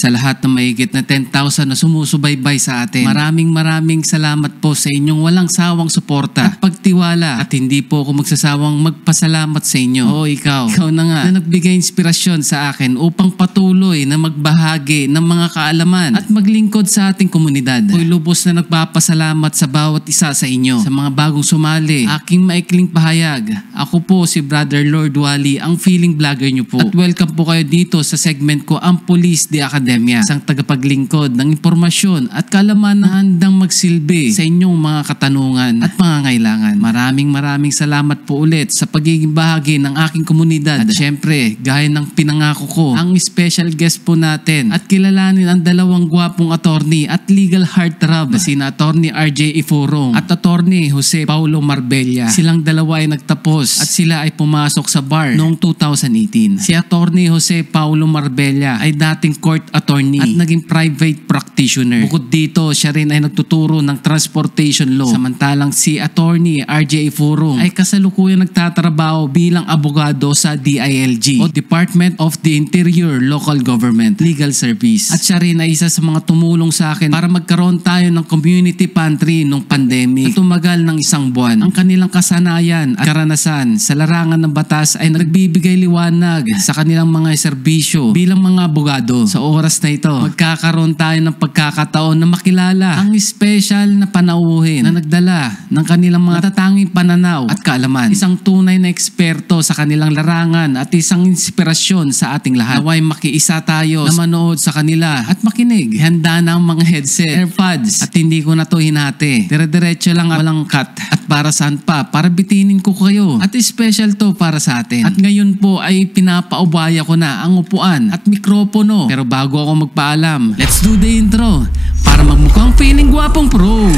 sa lahat ng mahigit na 10,000 na sumusubaybay sa atin. Maraming salamat po sa inyong walang sawang suporta at pagtiwala, at hindi po ako magsasawang magpasalamat sa inyo. Oo, ikaw na nga na nagbigay inspirasyon sa akin upang patuloy na magbahagi ng mga kaalaman at maglingkod sa ating komunidad. Ako'y lubos na nagpapasalamat sa bawat isa sa inyo. Sa mga bagong sumali, aking maikling pahayag, ako po si Brother Lord Wally, ang feeling vlogger nyo po. At welcome po kayo dito sa segment ko, ang Police de Academia. Isang tagapaglingkod ng impormasyon at kaalaman na handang magsilbi sa inyong mga katanungan at pangangailangan. Maraming salamat po ulit sa pagiging bahagi ng aking komunidad. At syempre, gaya ng pinangako ko, ang special guest po natin at kilalanin ang dalawang gwapong attorney at legal heartthrob na sina Attorney RJ Ifurong at Attorney Jose Paulo Marbella. Silang dalawa ay nagtapos at sila ay pumasok sa bar noong 2018. Si Attorney Jose Paulo Marbella ay dating court attorney at naging private practitioner. Bukod dito, siya rin ay nagtuturo ng transportation law. Samantalang si Attorney RJ Ifurong ay kasalukuyang nagtatrabaho bilang abogado sa DILG o Department of the Interior Local Government Legal Service. At siya rin ay isa sa mga tumulong sa akin para magkaroon tayo ng community pantry nung pandemic. At tumagal ng isang buwan. Ang kanilang kasanayan at karanasan sa larangan ng batas ay nagbibigay liwanag sa kanilang mga serbisyo bilang mga abogado. Sa oras na ito, magkakaroon tayo ng pagkakataon na makilala ang special na panauhin na nagdala ng kanilang mga tatanging pananaw at kaalaman. Isang tunay na eksperto sa kanilang larangan at isang inspirasyon sa ating lahat. Naway makiisa tayo na manood sa kanila at makinig. Handa na ang mga headset, airpods, at hindi ko na to hinati. Dire-diretso lang, walang cut. At para saan pa? Para bitinin ko kayo. At special to para sa atin. At ngayon po ay pinapaubaya ko na ang upuan at mikropono. Pero bago ako magpaalam, let's do the intro para magmukhang feeling gwapong pro.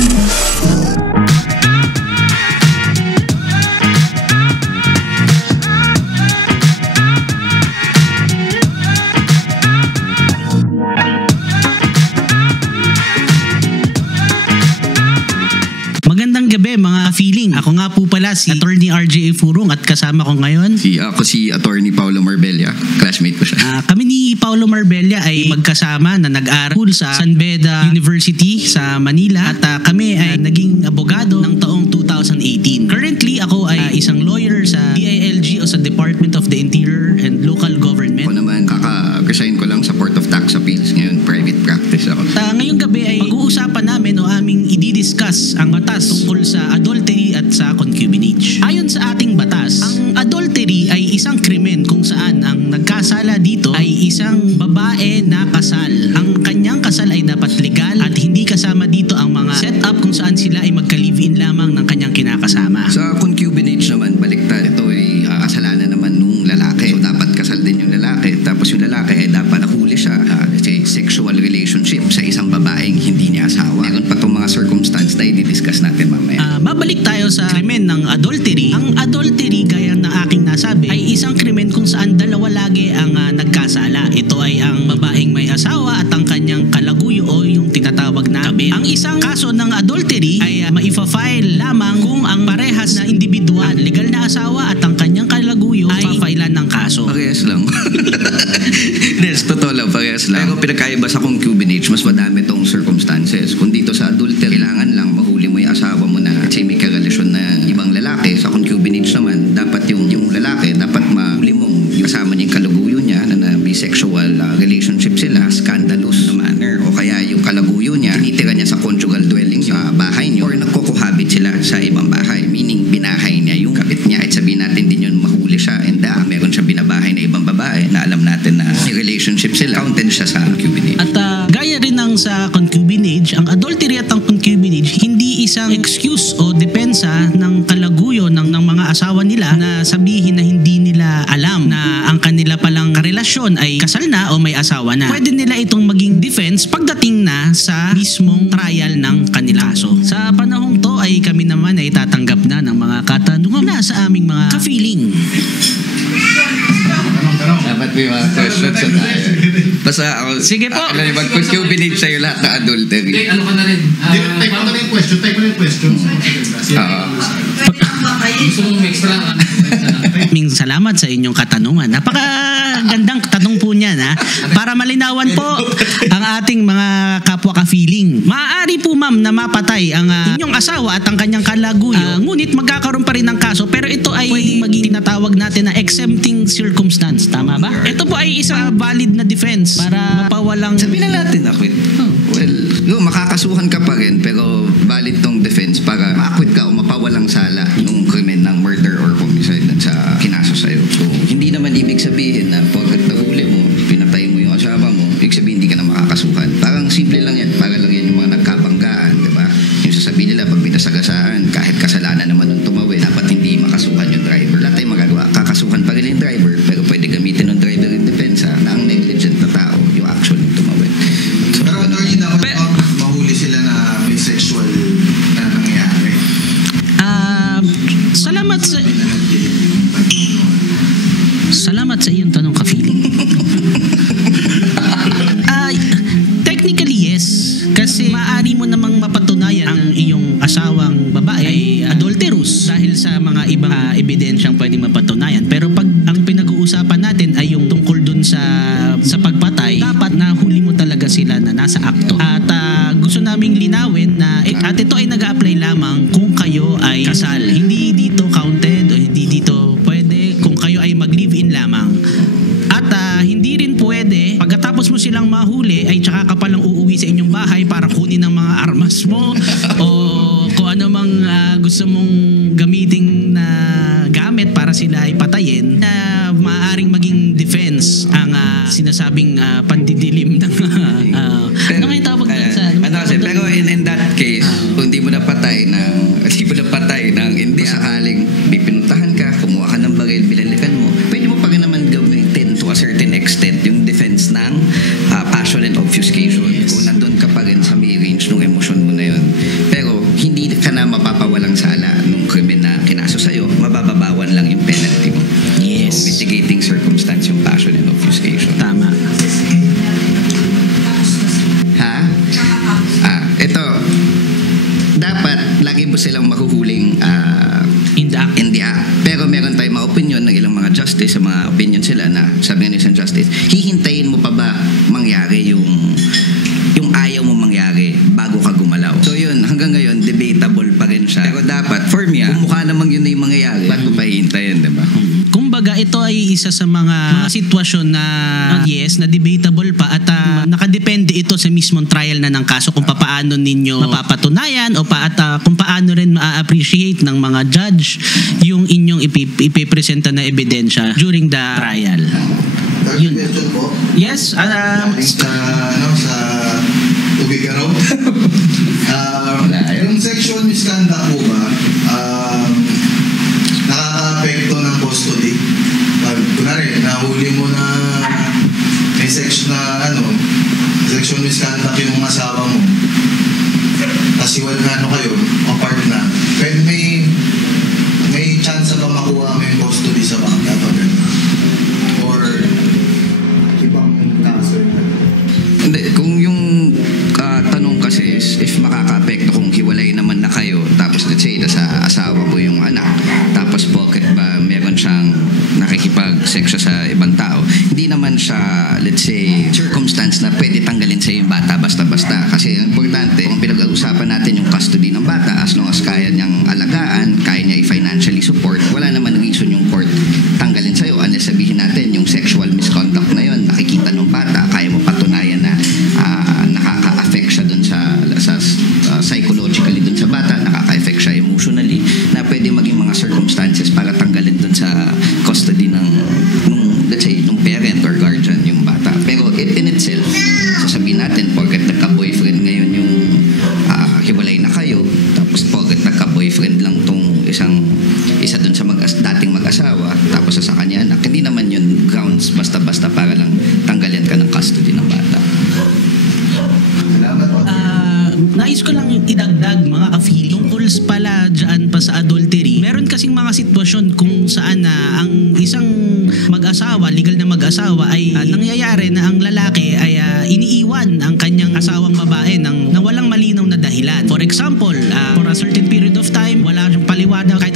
Magandang gabi mga feeling. Ako nga po pala si Attorney RJ Ifurong at kasama ko ngayon Ako si Attorney Paulo Marbella. Classmate ko siya. Kami ni Paulo Marbella ay magkasama na nag-aral sa San Beda University sa Manila at kami ay naging abogado ng taong 2018. Currently ako ay isang lawyer sa DILG o sa Department of the Interior and Local Government. Ako naman, kaka-resign ko lang sa Port of Tax Appeals. Ngayon, private practice ako. Ngayong gabi ay pag-uusapan namin o aming i-discuss ang batas tungkol sa adultery at sa concubinage. Ayon sa ating batas, ang adultery ay isang krimen kung saan ang nagkasala dito ay isang babae na kasal. Ang kanyang kasal ay dapat legal at hindi kasama dito ang mga setup kung saan sila ay magka-live-in lamang ng kanyang kinakasama. Sa concubinage naman, baliktad. Ito ay kasalanan naman nung lalaki. So, dapat kasal din yung lalaki. Tapos yung lalaki ay dapat nahuli siya sexual relationship sa isang babaeng hindi niya asawa. Meron pa itong mga circumstance na i-discuss natin mamaya. Babalik tayo sa krimen ng adultery. Ang adultery, gaya ng aking nasabi, ay isang krimen kung saan dalawa lagi ang nagkasala. Ito ay ang babaeng may asawa at ang kanyang kalaguyo o yung tinatawag na kabi. Ang isang kaso ng adultery ay maifa-file lamang kung ang parehas na individual, legal na asawa at ang kanyang kalaguyo ay pa-filean ng kaso. Parehas lang. Yes, totoo lang, parehas lang. Pero pinakaiba sa concubinage, mas madami tong circumstances. Kung dito sa adultery, kailangan lang mahuli mo yung asawa mo na kasi may karelasyon na ibang lalaki. Sa concubinage naman, dapat yung lalaki, dapat mahuli mong yung kasama niya yung kalaguyo niya na may sexual relationship sila, scandalous na manner. O kaya yung kalaguyo niya, tinitira niya sa conjugal dwelling sa bahay niyo or nagko-cohabit sila sa ibang bahay. Meaning, binahay niya yung kabit niya. At sabihin natin din yun, mahuli siya and meron siya binabahay na ibang babae na alam natin na may relationship sila. Counted siya sa concubinage. At gaya rin ng sa concubinage, ang adultery at ang concubinage hindi isang excuse o depensa ng kalaguyo ng mga asawa nila na sabihin na hindi nila alam na ang kanila palang karelasyon ay kasal na o may asawa na. Pwede nila itong maging defense pagdating na sa mismong trial ng kanilang kaso. Sa panahong to ay kami naman ay tatanggap na ng mga katanungan na sa aming mga ka-feeling. Dapat may mga questions sa tayo. Basta ako, sige po. Alam niyo, mag-concubinage sa'yo lahat na adultery. Ano ka na rin? Type mo na rin question. Gusto mong extra? Maraming salamat sa inyong katanungan. Napakagandang tanong po niyan, ha? Para malinawan po ang ating mga kapwa ka-feeling. Maaari po, ma'am, na mapatay ang inyong asawa at ang kanyang kalaguyo. Ngunit magkakaroon pa rin ng kaso, pero ito ay pwedeng maging tinatawag natin na exempting circumstance. Tama ba? Ito po ay isang valid na defense para mapawalang... Sabihin na natin, acquit. Well, makakasuhan ka pa rin, pero valid tong defense para ma-acquit ka o mapawalang sala nung krimen ng murder or homicide sa kinaso sa'yo. So, hindi naman ibig sabihin na pagkat nahuli mo, pinatay mo yung asawa mo, ibig sabihin hindi ka na makakasuhan. Parang simple lang yan. Para lang yan yung mga nagkabanggaan, di ba? Yung sasabihin nila, pag binasagasaan, kahit kasalanan naman nung tumawid, dapat hindi makasuhan yung driver. Wala tayong magagawa. Kakasuhan pa rin yung driver, pero pwede gamitin ng driver in defense na ang negligent na tao, yung action yung tumawid. So, pero attorney, dapat mahuli sila na may sexual na nangyayari. Salamat sa iyong tanong, ka-feeling. Technically, yes. Kasi maaari mo namang mapatunayan ang iyong asawang babae ay adulterous dahil sa mga ibang ebidensyang pwedeng mapatunayan. Pero pag ang pinag-uusapan natin ay yung tungkol dun sa pagpatay, dapat nahuli mo talaga sila na nasa akto. At gusto naming linawin na at ito ay nag-a-apply lamang kung kayo ay kasal. Hindi dito counted o hindi dito pwede kung kayo ay mag-live-in lamang. At hindi rin pwede pagkatapos mo silang mahuli ay tsaka ka palang uuwi sa inyong bahay para kunin ang mga armas mo o kung ano mang gusto mong gamiting na gamit para sila ay patayin na maaaring maging defense ang sinasabing pandidilim ng ano nga yung tawag doon sa pero in that case kung di mo napatay ng hindi sakaling pinuntahan ka, kumuha ka ng baril, pinalikan mo, pwede mo pa rin naman gamitin to a certain extent yung defense ng passion and obfuscation. Yes. Kung nandun ka pa rin sa may range ng emosyon mo na yun, pero hindi ka na mapapawalang sala nung krimen na kinaso sa'yo, mabababawan lang yung penalty mo. Yes. So, mitigating circumstance yung passion and obfuscation. Tama. Ito, dapat lagi mo silang mahuhuling In the act. Pero meron tayong mga opinion ng ilang mga justice, sa mga opinion sila na sabi nga isang justice, hihintayin mo pa ba mangyari yung ayaw mo mangyari bago ka gumalaw. So yun, hanggang ngayon, debatable pa rin siya. Pero dapat, for me, kung mukha namang yun na yung mangyayari, ba't mo pa hihintayin, diba? Kumbaga, ito ay isa sa mga sitwasyon na yes, na debatable pa at nakadepende ito sa mismong trial na ng kaso kung paano ninyo mapapatunayan o kung paano rin ma-appreciate ng mga judge yung inyong ipipresenta na ebidensya during the trial. Yun. Question po? Yes. Sa tubig araw. Yung sexual misconduct po ba, nakaka-apekto ng custody? Kunwari, nahuli mo na may sexual misconduct yung asawa mo. Tapos kayo, apart na. Pwede may chance ba makuha mo yung custody sa bangka? Or ibang kaso? Hindi, kung yung tanong kasi is if makaka-apekto kung hiwalay naman na kayo, tapos let's say nasa asawa mo yung anak, tapos bakit ba meron siyang nakikipag-sex sa ibang tao, hindi naman siya, let's say, circumstance na pwede tanggalin sa yung bata basta-basta. Kasi ang importante, kung pinag-uusapan natin yung custody ng bata, as long as kaya niyang alagaan, kaya niya i-financially support, wala naman reason yung court tanggalin sa'yo. Unless sabihin natin yung sexual misconduct na yun, nakikita ng bata, kaya mo patunayan na nakaka-affect siya dun sa psychologically dun sa bata, nakaka-affect siya emotionally, na pwede maging mga circumstances para tanggalin dun sa custody ng let's say, nung parent or guardian yung bata. Pero in itself, sasabihin natin, porket nagka-boyfriend ngayon yung hiwalay na kayo, tapos porket nagka-boyfriend lang tong isa dun sa dating mag-asawa, tapos sa kanya anak, hindi naman yun grounds basta-basta para lang tanggalin ka ng custody ng bata. Nais ko lang idagdag mga ka-feeling tungkol pala dyan pa sa adultery. Meron kasing mga sitwasyon kung saan ang isang mag-asawa, legal na mag-asawa ay nangyayari na ang lalaki ay iniiwan ang kanyang asawang babae ng walang malinaw na dahilan. For example, for a certain period of time, wala siyang paliwanag kahit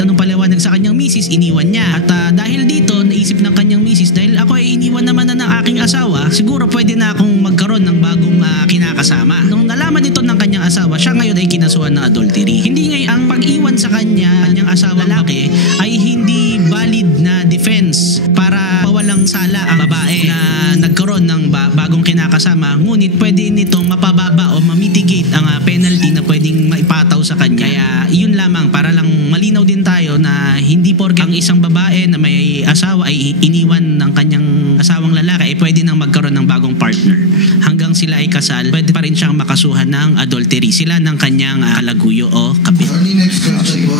siguro pwede na akong magkaroon ng bagong kinakasama. Nung nalaman ito ng kanyang asawa, siya ngayon ay kinasuhan ng adultery. Hindi ngayon ang pag-iwan sa kanyang asawa lalaki ay hindi valid na defense para pawalang sala ang babae na nagkaroon ng bagong kinakasama. Ngunit pwede nitong mapababa o mamitigate ang penalty na pwedeng maipataw sa kanya. Kaya yun lamang, para lang malinaw din tayo na hindi porke ang isang babae na may asawa ay iniwan ng kanyang asawang lalaki ay pwede nang magkaroon ng bagong partner. Hanggang sila ay kasal, pwede pa rin siyang makasuhan ng adultery. Sila ng kanyang kalaguyo o kabit. Attorney, next question po.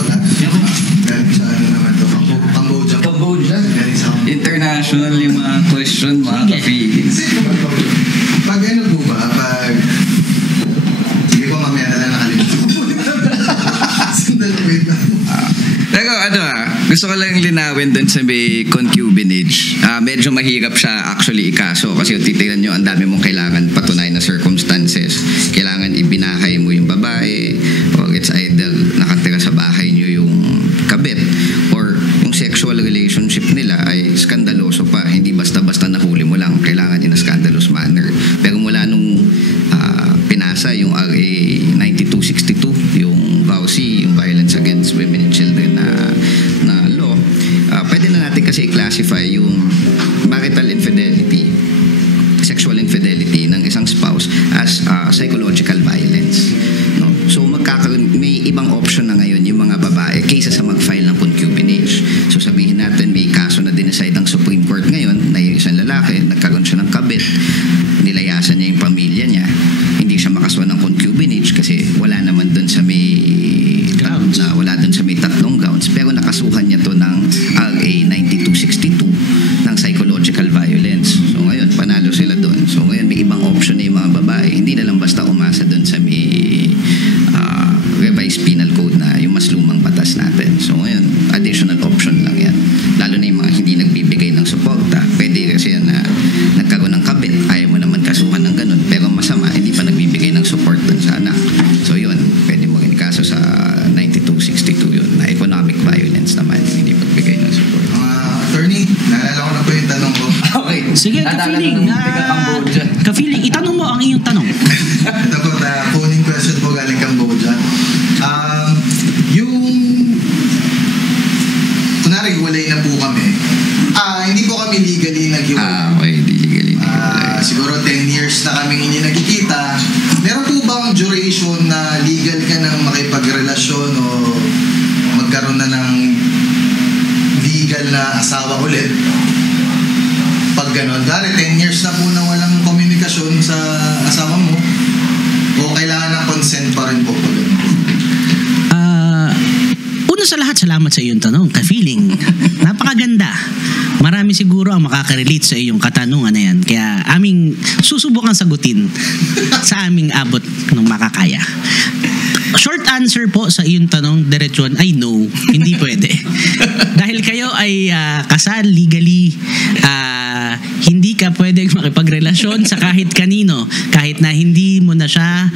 Galing sa ano naman to? Cambodia. Cambodia? Galing sa International yung mga question, mga ka-feelings. Pag ano po ba? Sige po, mamaya na lang nakalimutan po. Wait lang. Pero gusto ko lang linawin dun sa may concubinage. Medyo mahirap siya actually ikaso kasi titignan nyo, ang dami mong kailangan patunayan na circumstances. Kailangan ibinahay mo yung babae, or it's either nakatira sa bahay nyo yung kabit, or yung sexual relationship nila ay skandaloso pa, hindi basta-basta nahuli mo lang, kailangan in a scandalous manner. Pero mula nung pinasa yung RA 9262, yung VAUC, yung Violence Against Women and Children na law, pwede na natin kasi i-classify yung marital infidelity, sexual infidelity ng isang spouse as psychological violence. No? So may ibang option na ngayon yung mga babae kaysa sa mag-file ng concubinage. So sabihin natin may kaso na dinecide ng Supreme Court ngayon na yung isang lalaki, nagkaroon siya ng kabit, nilayasan niya yung pamilya niya, hindi siya makasuhan ng concubinage kasi wala naman dun sa may grounds, wala dun sa may tatlong grounds, pero nakasuhan niya to ng RA 9262 ng psychological violence. So ngayon, panalo sila dun. So ngayon, may ibang option na yung mga babae. Hindi na lang basta umasa dun sa may revised penal code na yung mas lumang batas natin. So ngayon, additional option lang yan. Lalo na yung mga hindi nagbibigay ng suporta. Pwede kasi yan na nagkaroon ng kabit, ayaw mo naman kasuhan ng ganun, pero masama, hindi pa nagbibigay ng support dun sa anak. So yun, pwede mo rin kaso sa 9262 yun, na economic violence naman, hindi pagbigay ng support. Attorney, naalala ko na po yung tanong ko. Okay. Sige, ka-feeling, itanong mo ang iyong tanong. Ito po, phoning question po galing Cambodia. Kunwari, walay na po kami. Hindi po kami legally nag-iwalay. Okay, hindi legally nag-iwalay. Siguro 10 years na kami hindi nagkikita. Meron po bang duration na legal ka nang makipagrelasyon o magkaroon na ng legal na asawa ulit? Pag gano'n, dahil 10 years na po na walang komunikasyon sa asawa mo, o kailangan ng consent pa rin po pag gano'n? Una sa lahat, salamat sa iyong tanong, ka-feeling. Napakaganda. Marami siguro ang makaka-relate sa iyong katanungan na yan. Kaya aming susubukan sagutin sa aming abot ng makakaya. Short answer po sa iyong tanong, diretsyon, ay no, hindi pwede. Dahil kayo ay kasal legally, hindi ka pwedeng makipagrelasyon sa kahit kanino, kahit na hindi mo na siya,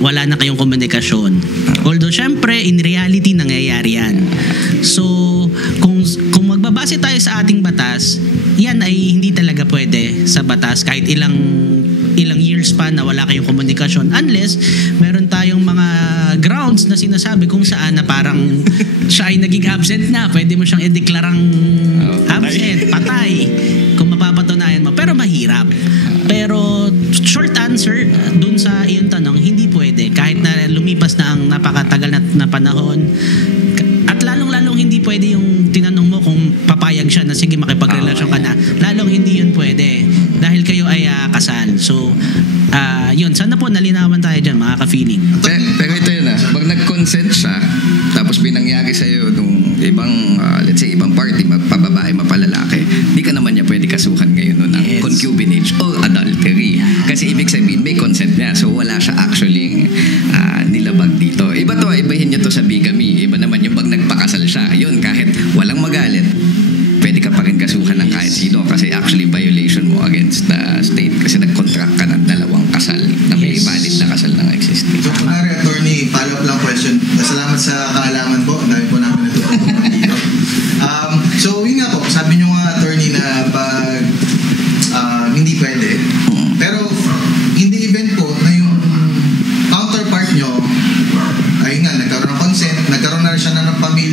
wala na kayong komunikasyon. Although, syempre, in reality, nangyayari yan. So, kung magbabase tayo sa ating batas, yan ay hindi talaga pwede sa batas kahit ilang years pa na wala kayong komunikasyon, unless meron tayong mga grounds na sinasabi kung saan na parang siya ay naging absent na, pwede mo siyang ideklarang absent, patay, kung mapapatunayan mo. Pero mahirap. Pero short answer dun sa iyong tanong, hindi pwede kahit na lumipas na ang napakatagal na panahon. At lalong-lalong hindi pwede yung tinanong mo kung papayag siya na sige makipagrelasyon ka na. Lalong hindi yun pwede dahil kayo ay kasal. So, yun. Sana po nalinawan tayo dyan, mga ka-feeling. Pero ito yun pag nag-consent siya, tapos binangyari sa'yo nung ibang, let's say, ibang party, magpababae, mapalalaki, di ka naman niya pwede kasuhan ngayon ng concubinage or adultery. Kasi ibig sabihin, may consent niya. So, wala siya actually nilabag dito. Iba to, ibahin niyo to sa bigamy. Iba naman yung pag nagpakasal siya. Yun, kahit walang magalit, pwede ka pa rin kasuhan ng kahit sino kasi actually violation mo against the state kasi nag-contract ka ng dalawang kasal na may valid na kasal na existing. So, kunwari, attorney, follow-up lang question. Salamat sa kaalaman po. Ang dami po namin natutunan dito. So, yun nga po, sabi nyo nga, attorney, na pag hindi pwede,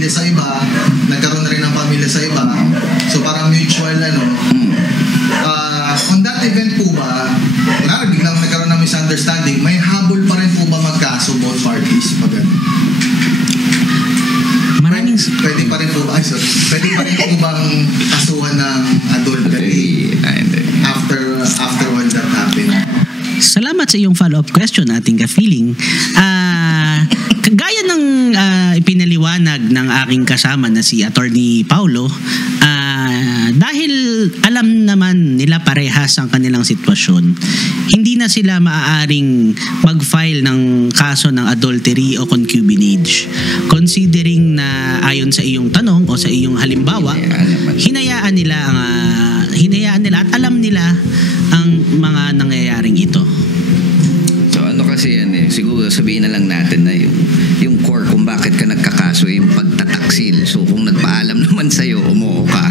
sa iba, nagkaroon na rin ng pamilya sa iba. So parang mutual on that event po ba, biglang nagkaroon ng misunderstanding, may habol pa rin po ba magkaso both parties? Pwede pa rin po ba? Pwede pa rin po bang kasuhan ng adultery after all that happened? Salamat sa iyong follow-up question, ating ka-feeling. Gaya ng ipinaliwanag ng aking kasama na si Attorney Paulo, dahil alam naman nila parehas ang kanilang sitwasyon, hindi na sila maaaring mag-file ng kaso ng adultery o concubinage. Considering na ayon sa iyong tanong o sa iyong halimbawa, hinayaan nila at alam nila ang mga nangyayaring ito. So ano kasi yan siguro sabihin na lang natin na yung core kung bakit ka nagkakaso yung pagtataksil. So kung nagpaalam naman sa'yo, umuo ka.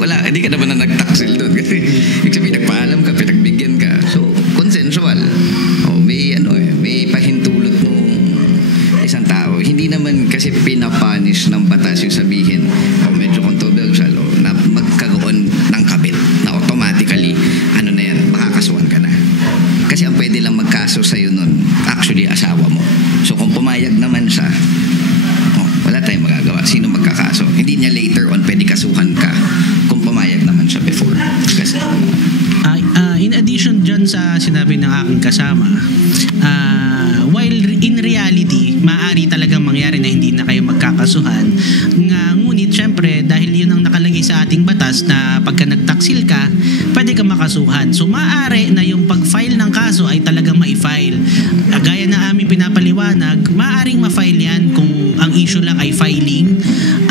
Wala, hindi ka naman na nagtaksil doon kasi ibig sabihin nagpaalam ka, pinagbigyan ka. So consensual. May pahintulot ng isang tao. Hindi naman kasi pinapunish ng batas yung sabihin medyo controversial na magkaroon ng kabit na automatically makakasuhan ka na. Kasi ang pwede lang magkaso sa'yo nun actually asawa mo. So kung pumayag naman siya, wala tayong magagawa. Sino magkakaso? Hindi niya later on pwede kasuhan ka kung pumayag naman siya before. Kasi, in addition dyan sa sinabi ng aking kasama, while in reality, maaari talagang mangyari na hindi na kayo magkakasuhan, ngunit syempre dahil yun ang nakalagay sa ating batas na pagka nagtaksil ka, pwede ka makasuhan. So maaari na yung pag-file ng kaso ay talagang ma-file. Gaya na aming pinapaliwanag, maaaring ma-file yan kung ang issue lang ay filing.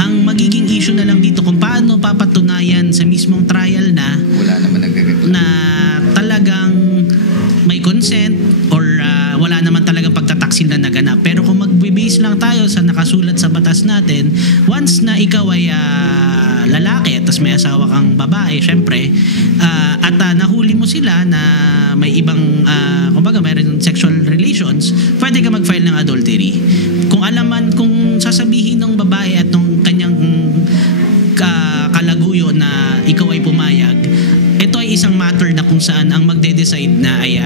Ang magiging issue na lang dito kung paano papatunayan sa mismong trial na wala naman na talagang may consent or wala naman talagang pagtataksil na naganap. Pero kung magbe-base lang tayo sa nakasulat sa batas natin, once na ikaw ay lalaki at may asawa kang babae, syempre, at nahuli mo sila na may ibang, kumbaga mayroon sexual relations, pwede ka mag-file ng adultery. Kung sasabihin ng babae at ng kanyang kalaguyo na ikaw ay pumayag, ito ay isang matter na kung saan ang magde-decide na ay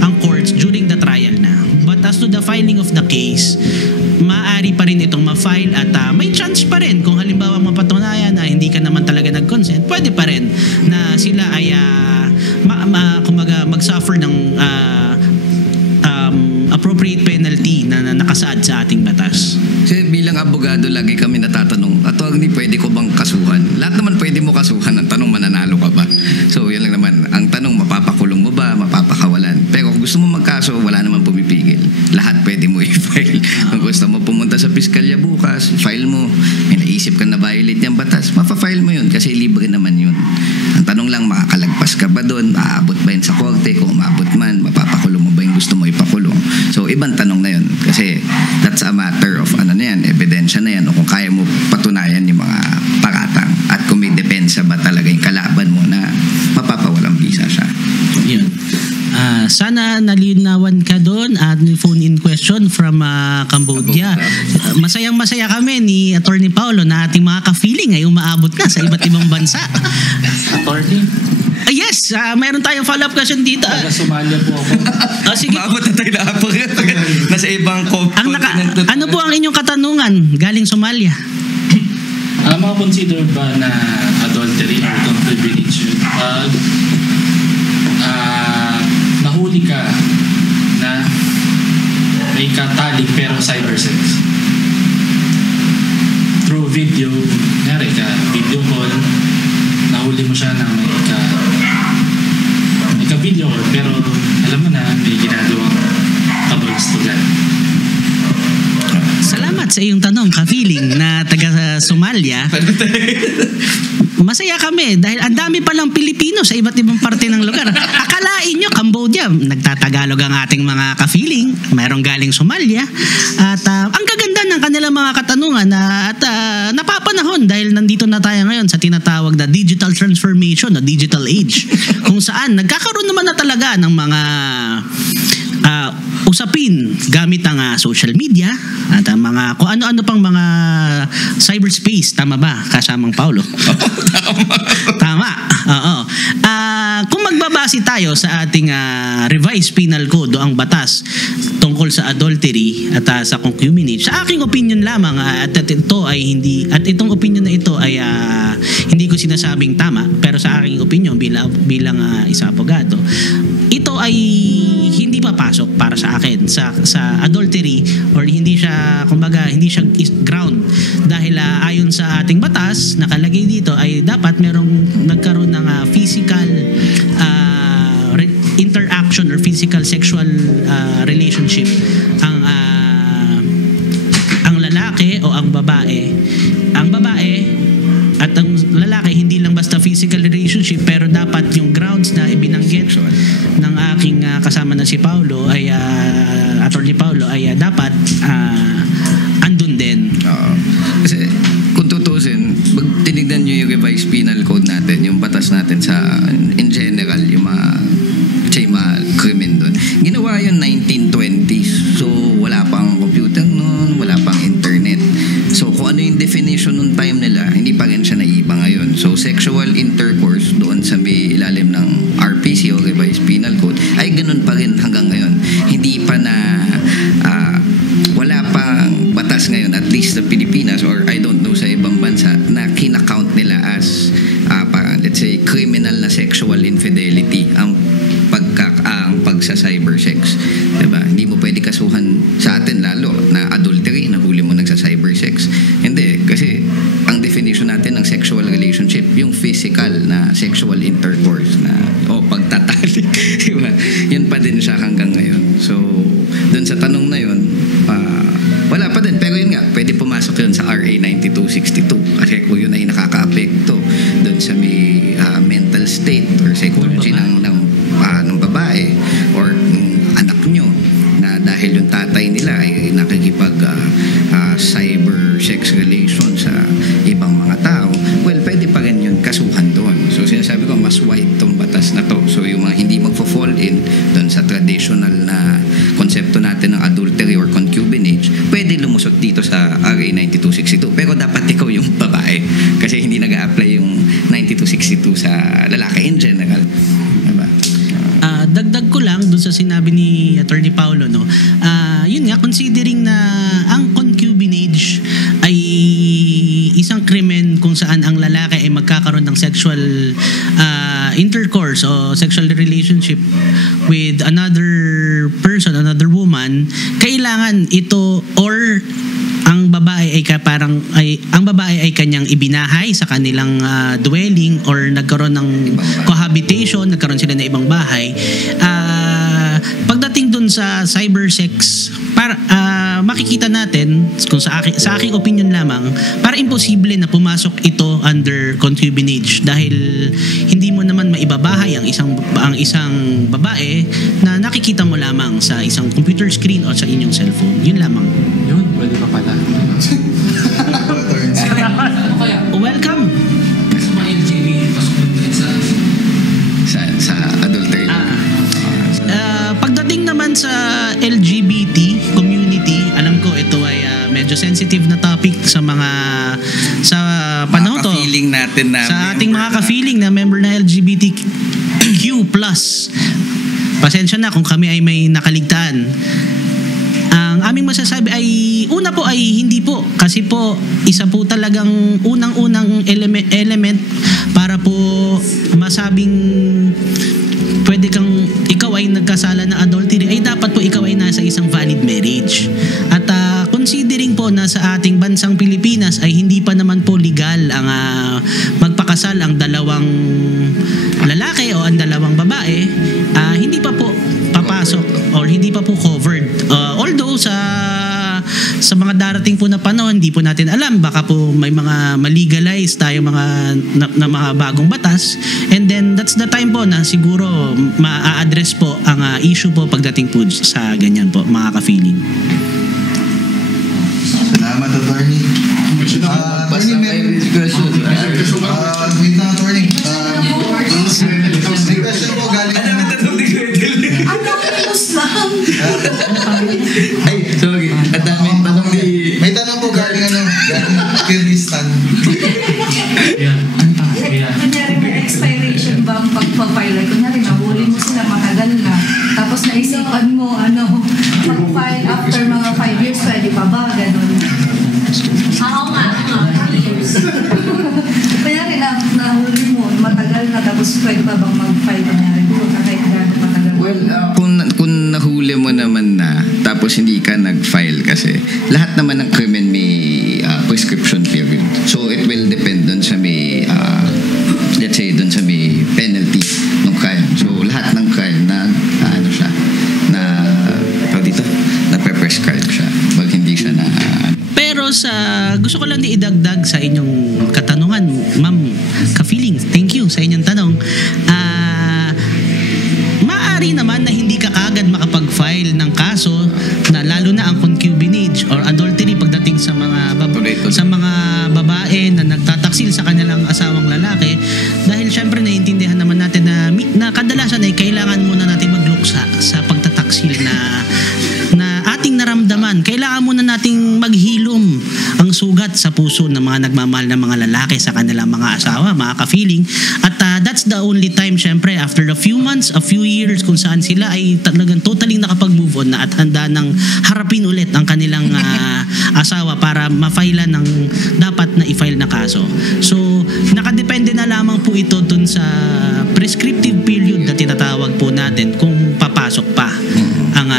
ang courts during the trial na. But as to the filing of the case, maaari pa rin itong ma-file at may chance pa rin kung halimbawa mapatunayan na hindi ka naman talaga nag-consent, pwede pa rin na sila ay kumbaga mag-suffer ng appropriate penalty na nakasaad sa ating batas. Kasi bilang abogado, lagi kami natatanong, attorney, pwede ko bang kasuhan? Lahat naman pwede mo kasuhan. Ang tanong, mananalo ka ba? So, yan lang naman. Ang tanong, mapapakulong mo ba? Mapapakawalan? Pero kung gusto mo magkaso, wala naman pumipigil. Lahat pwede mo i-file. Kung gusto mo pumunta sa piskalya bukas, file mo. May naisip ka na violate niyang batas, mapafile mo yun kasi libre naman yun. Ang tanong lang, makakalagpas ka ba doon? Aabot ba yun sa korte? Kung umabot man, mapapakulong mo ba yung gusto mo ipakulong? So, ibang tanong na yun. Kasi that's a matter of ebidensya na yan. O kung kaya mo patunayan yung mga paratang at kung may depensa ba talaga yung kalaban mo na mapapawalang visa siya. Yun. Sana nalinawan ka doon at phone in question from Cambodia. Masayang-masaya kami ni Attorney Paulo na ating mga ka-feeling ay umaabot na sa iba't ibang bansa. Attorney? Yes, mayroon tayong follow-up question dito. Taga-Somalia po ako. Sige. Maabot na tayo na po. Nasa ibang continent. Ano po ang inyong katanungan galing Somalia? Consider ba na adultery or concubinage pag nahuli ka na may katalik pero cybersex? Through video, nangyari ka, video call, nahuli mo siya na may ka-video call pero alam mo na may ginagawang kabalastugan. Salamat sa iyong tanong, ka-feeling na taga Somalia. Masaya kami dahil ang dami palang Pilipino sa iba't ibang parte ng lugar. Akalain nyo, Cambodia, nagtatagalog ang ating mga ka-feeling. Mayroong galing Somalia. At ang gaganda ng kanilang mga katanungan at napapanahon dahil nandito na tayo ngayon sa tinatawag na digital transformation, na digital age. Kung saan nagkakaroon naman na talaga ng mga usapin gamit ang social media at ang mga kung ano-ano pang mga cyberspace. Tama ba? Kasamang Paulo. Tama. Oo. Kung magbabase tayo sa ating revised penal code o ang batas tungkol sa adultery at sa concubinage, sa aking opinion lamang at ito ay hindi, at itong opinion na ito ay hindi ko sinasabing tama, pero sa aking opinion bilang isang abogado, ito ay hindi papasok para sa akin sa adultery, or hindi siya, kumbaga hindi siya ground, dahil ayon sa ating batas nakalagay dito ay dapat merong nagkaroon ng physical interaction or physical sexual relationship ang lalaki o ang babae at ang lalaki, hindi lang basta physical relationship, pero dapat yung grounds na ibinanggit ng aking kasama na si Paulo ay Attorney Paulo ay dapat andun din. Kasi kung tutusin, pag tinignan nyo yung revised penal code natin, yung batas natin sa in general, yung mga krimen doon, ginawa yun 1920s, so wala pang computer noon, wala pang internet. So kung ano yung definition nung time nila, hindi pa rin siya naiba ngayon. So sexual intercourse doon sa may ilalim ng RPC o revised penal code ay ganun pa rin hanggang ngayon. Hindi pa na wala pang batas ngayon, at least sa Pilipinas or I don't know sa ibang bansa, na kinakount nila as let's say criminal na sexual infidelity ang pagsa cybersex, diba? Hindi mo pwede kasuhan sa atin lalo na adultery, nahuli mo nagsa cybersex. Hindi, kasi ang definition natin ng sexual relationship, yung physical na sexual intercourse na pagtatalik, diba? Yun pa din siya hanggang ngayon. So dun sa tanong na yun, wala pa din, pero yun nga, pwede pumasok yun sa RA 9262 kasi kung yun ay nakaka-apekto dun sa may mental state or psychology ng babae or anak nyo, na dahil yung tatay nila ay nakikipag cyber sex relation sa ibang mga tao, well, pwede pa rin yun kasuhan doon. So sinasabi ko, mas wide tong batas na to. So yung mga hindi magfo-fall in doon sa traditional na konsepto natin ng adultery or concubinage, pwede lumusot dito sa RA 9262. Pero dapat ikaw yung babae kasi hindi nag-a-apply yung 9262 sa lalaki in general. Diba? Dagdag ko lang dun sa sinabi ni Attorney Paulo, no? Yun nga, considering na ang concubinage ay isang krimen kung saan ang lalaki ay magkakaroon ng sexual intercourse o sexual relationship with another person, another woman, kailangan ito, or ang babae ay kanyang ibinahay sa kanilang dwelling, or nagkaroon ng cohabitation, nagkaroon sila ng ibang bahay. Pagdating dun sa cybersex, makikita natin, kung sa aking opinion lamang, para imposible na pumasok ito under concubinage, dahil hindi mo naman maibabahay ang isang babae na nakikita mo lamang sa isang computer screen o sa inyong cellphone. Yun lamang. Yun, pwede pa pala. Welcome. Sa mga LGBT, pasok din sa adultery. Pagdating naman sa LGBT community, alam ko ito ay medyo sensitive na topic sa panahon to. Feeling natin na sa ating mga ka-feeling na member na LGBTQ+. Pasensya na kung kami ay may nakaligtaan. Ang aming masasabi ay, una po ay hindi po, kasi po isa po talagang unang-unang element para po masabing pwede kang ikaw ay nagkasala na adultery, ay dapat po ikaw ay nasa isang valid marriage. At considering po na sa ating bansang Pilipinas ay hindi pa naman po legal ang magpakasal ang dalawang lalaki o ang dalawang babae, hindi pa po papasok or hindi pa po covered. Although sa mga darating po na panahon, hindi po natin alam, baka po may mga malegalize tayo na mga bagong batas, and then that's the time po na siguro ma-address po ang issue po pagdating po sa ganyan po, mga ka-feeling. Salamat, Attorney. Attorney, may question po galing. Anonymous lang. Ay, sorry. Ang daming tanong ni... May tanong po galing Kyrgyzstan. Yeah. Yeah. Kunyari may expiration ba ang pagpa-file? Kunyari nahuli mo sila matagal na. Tapos naisipan mo, mag-file after mga 5 years, pwede pa ba? Ganun. Oo nga, 3 years. Kunyari nahuli mo, matagal na, tapos pwede pa bang mag-file? Kunyari kahit gano'n matagal. Well, kung nahuli mo naman na, tapos hindi ka nag-file kasi, lahat naman ng krimen may prescription period. So, it will depend dun sa may, let's say, dun sa may penalty ng crime. So, lahat ng crime na, na-prescribe siya. Pag hindi siya na, Pero gusto ko lang idagdag sa inyong katanungan, Ma'am Ka-feeling. Thank you sa inyong tanong. Maaari naman na hindi ka kagad makapag-file ng kaso na lalo na ang concubinage or adultery pagdating sa mga babae na nagtataksil sa kanilang asawang lalaki, dahil syempre naiintindihan naman natin na kadalasan ay kailangan muna natin magluksa sa pagtataksil na ating naramdaman. Kailangan muna nating maghilom ang sugat sa puso ng mga nagmamahal na mga lalaki sa kanilang mga asawa, mga ka-feeling. At that's the only time, syempre, after a few months, a few years, kung saan sila ay talagang totally nakapag-move on na at handa ng harapin ulit ang kanilang asawa para ma-file ng dapat na i-file na kaso. So, nakadepende na lamang po ito dun sa prescriptive period na tinatawag po natin kung papasok pa ang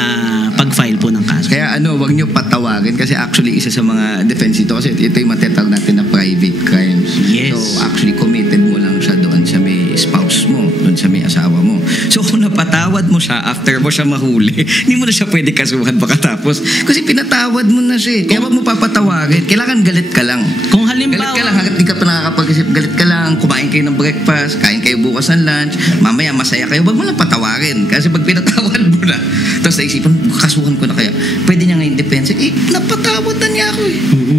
pag-file po ng kaso. kaya wag nyo patawagin kasi actually isa sa mga defense ito kasi ito yung matetawag natin na private crimes. Yes. So actually committed mo lang siya doon sa may spouse mo, doon sa may asawa mo. So kung napatawad mo siya after mo siya mahuli, hindi mo na siya pwede kasuhan pagkatapos kasi pinatawad mo na siya. Kaya wag mo papatawagin. Kailangan galit ka lang. Kung halimbawa, Galit ka lang hanggat di ka pa nakakapag-isip. Galit ka lang, kumain kayo ng breakfast, kain kayo bukas ng lunch, mamaya masaya kayo, wag mo lang patawagin. Kasi pag pinatawad mo na, tapos naisipan, kasuhan ko na kaya, pwede niya ngayon depensa, napatawad na niya ako eh.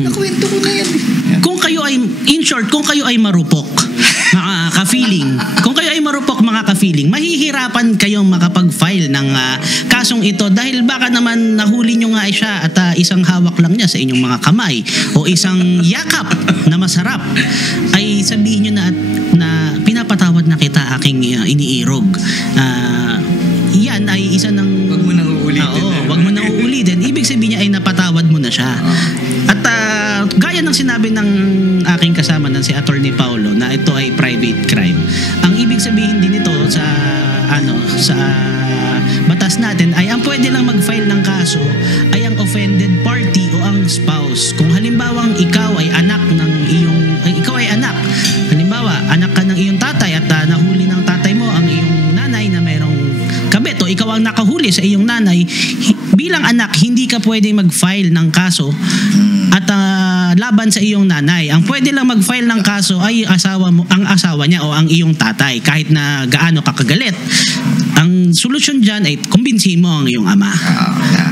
Nakuwento ko na yan eh. kung kayo ay, in short, kung kayo ay marupok, mga ka-feeling, kung kayo ay marupok mga ka-feeling, mahihirapan kayong makapag-file ng kasong ito dahil baka naman nahuli nyo nga siya at isang hawak lang niya sa inyong mga kamay o isang yakap na masarap ay sabihin nyo na pinapatawad na kita aking iniirog. Yan ay isa ng... Wag mo nang uulitin. Oo, wag mo nang uulitin. Ibig sabihin niya ay napatawad mo na siya. At gaya ng sinabi ng aking kasama na si Attorney Paulo na ito ay private crime. Ang ibig sabihin din ito sa batas natin ay ang pwede lang mag-file ng kaso ay ang offended party o ang spouse. Kung halimbawang ikaw ay anak, anak ka ng iyong tatay at nahuli ng tatay mo ang iyong nanay na mayroong kabit o ikaw ang nakahuli sa iyong nanay, bilang anak hindi ka pwede mag-file ng kaso at laban sa iyong nanay. Ang pwede lang mag-file ng kaso ay ang asawa niya o ang iyong tatay kahit na gaano ka kagalit. Ang solusyon dyan ay kumbinsihin mo ang iyong ama.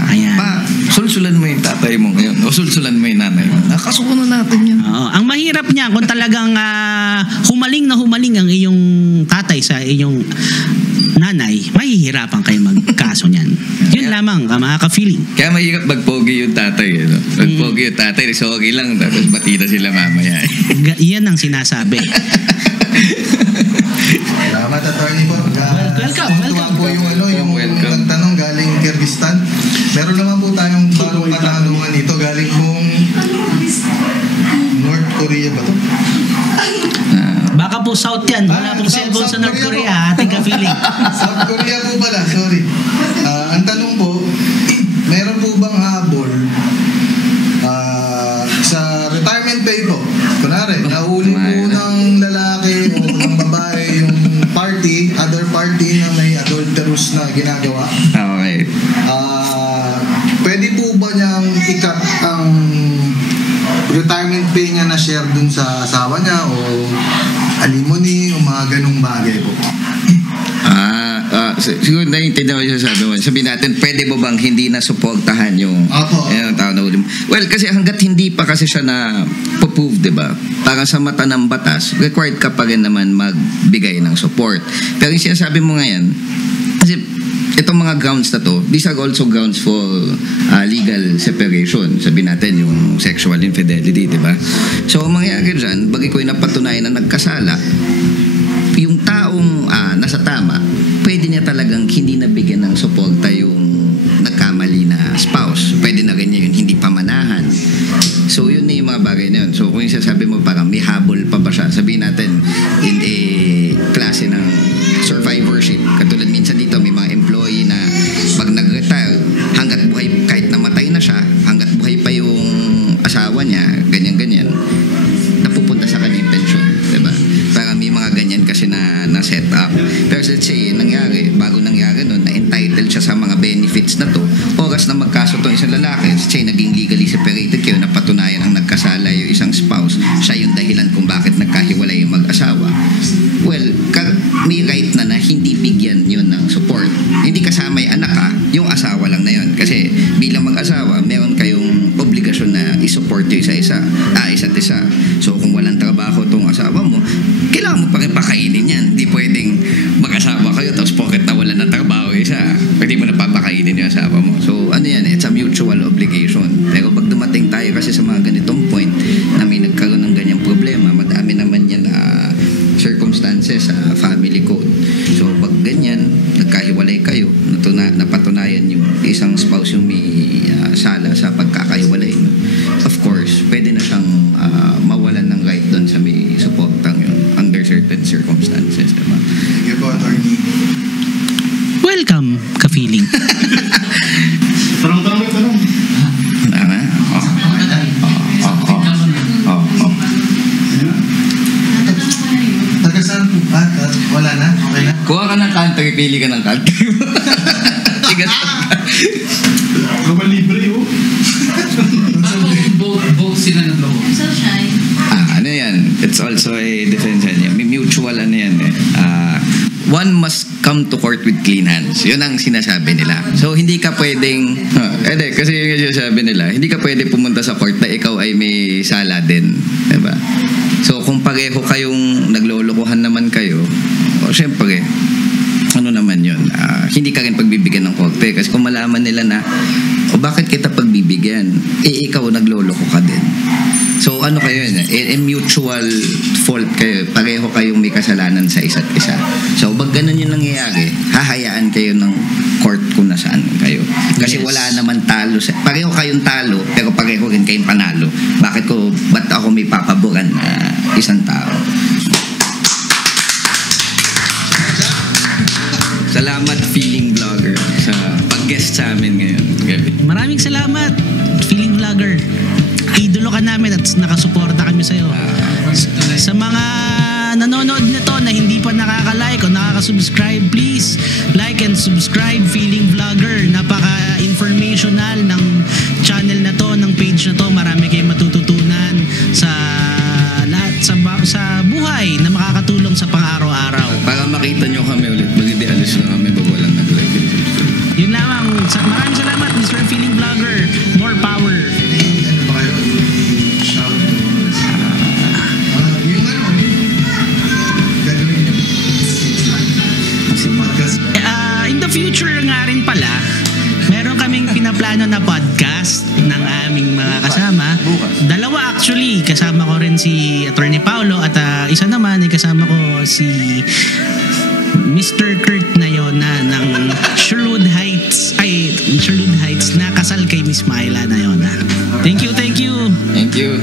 Ayan. Sulsulan mo yung tatay mo ngayon o sulsulan mo yung nanay mo. Nakasuko na natin yan. Oo. Ang mahirap niya kung talagang humaling ang iyong tatay sa iyong nanay, mahihirapan kayo magkaso niyan. Yun lamang, mga ka-feeling. Kaya mahirap magpogi yung tatay. Magpogi yung tatay, sorry lang, tapos bati na sila mamaya. Yan ang sinasabi. Salamat, Attorney po. Welcome. Po yung nagtanong galing Kyrgyzstan. Meron naman po tayong bagong katanungan dito galing pong North Korea ba to? Baka po South yan. Wala pong cellphone sa North Korea. Ating ka-feeling. South Korea po pala, sorry. Ang tanong po, meron po bang habol sa retirement pay po? Kunwari, nahuli po ng lalaki o ng babae yung other party na may adulterous na ginagawa. Okay. Pwede po ba niyang i-cut ang retirement pay niya na share dun sa asawa niya o alimony o mga ganung bagay po? Siguro naiintindihan ko yung sabi mo. Sabihin natin, pwede mo bang hindi na suportahan yung tao na huli mo? Well, kasi hanggat hindi pa kasi siya na prove, diba? Para sa mata ng batas, required ka pa rin naman magbigay ng support. Pero yung sinasabi mo ngayon, kasi itong mga grounds na to, these are also grounds for legal separation. Sabihin natin yung sexual infidelity, di ba? So, ang mangyayari dyan, bagay ko yung napatunayan na nagkasala, yung taong nasa tama, pwede niya talagang hindi nabigyan ng suporta yung nagkamali na spouse. Pwede na rin niya yun, hindi pamanahan. So, yun na yung mga bagay na yun. So, kung yung sasabi mo parang may habol pa ba siya, sabihin natin in a klase ng survivorship. Katulad minsan dito, may mga employee na pag nag-retire, hanggat buhay, kahit namatay na siya, hanggat buhay pa yung asawa niya, ganyan-ganyan, napupunta sa kanya yung pension. Diba? Para may mga ganyan kasi na set up. Pero let's say, bago nangyari nun, na-entitled siya sa mga benefits na to, oras na magkaso to isang lalaki, let's say, naging legally separated kayo, napatunayan ang nagkasala yung isang spouse, siya yung dahilan kung bakit nagkahiwalay yung mag-asawa. Well, may right na hindi bigyan yun ng support. Hindi kasama yung anak yung asawa lang na yun. Kasi bilang mag-asawa, meron kayong obligasyon na isupport yung isa't isa. So kung walang trabaho tong asawa mo, kailangan mo pa rin pakainin yan. Hindi pwedeng mag-asawa kayo tapos pocket na wala ng trabaho isa. Pwede mo na papakainin yung asawa mo. So ano yan, it's a mutual obligation. Pero pag dumating tayo kasi sa mga ganitong point na may nagkaroon ng ganyang problema, madami naman yan circumstances sa family code. So pag ganyan, nagkahiwalay kayo, napatunayan yung isang spouse yung may sala sa pagkakahiwalay, of course, pwede na siyang mawalan ng right doon sa may supportang yun under certain circumstances, diba? Sige po, attorney. Welcome, ka-feeling. Tanong. Tama? Taga-saan po ba? Wala na? Okay na? Kuha ka ng country, pili ka ng country. Tigas Global libre, oh. Both sila ng loob. I'm so shy. ano yan? It's also a defense yan. May mutual ano yan eh. One must come to court with clean hands. Yun ang sinasabi nila. So, hindi ka pwedeng... kasi yung sinasabi nila, hindi ka pwede pumunta sa court na ikaw ay may sala din. Diba? So, kung pareho kayong naglolokohan naman kayo, syempre, ano naman yun, hindi ka rin pagbibigyan ng korte. Kasi kung malaman nila na, bakit kita pagbibigyan? Ikaw nagloloko ka din. So, ano kayo yun? Mutual fault kayo. Pareho kayong may kasalanan sa isa't isa. So, pag ganun yung nangyayari, hahayaan kayo ng court kung nasaan kayo. Kasi wala naman talo. Pareho kayong talo, pero pareho rin kayong panalo. Ba't ako may papaboran na isang tao? Salamat, Feeling Vlogger, sa pag-guest sa amin ngayon. Maraming salamat, Feeling Vlogger. Idolo ka namin at nakasuporta kami sa'yo. Sa mga nanonood nito na hindi pa nakaka-like o nakaka-subscribe, please like and subscribe Feeling Vlogger. Napaka-informational ng channel na to, ng page na to. Marami kayong matututunan sa lahat, sa buhay na makakatulong sa pang-araw-araw. Para makita nyo kami ulit, magiging alis na kami pag walang nag-like and subscribe. Yun lamang. Maraming salamat, Mr. Feeling Vlogger. More power. Ano ba kayo? Shout yung gagawin niyo. Podcast. In the future nga rin pala, meron kaming pinaplano na podcast ng aming mga kasama. Dalawa actually. Kasama ko rin si Attorney Paulo at isa naman ay kasama ko si Mr. Kurt Nayona ng Sherwood Heights na kasal kay Miss Myla Nayona. Thank you. Thank you.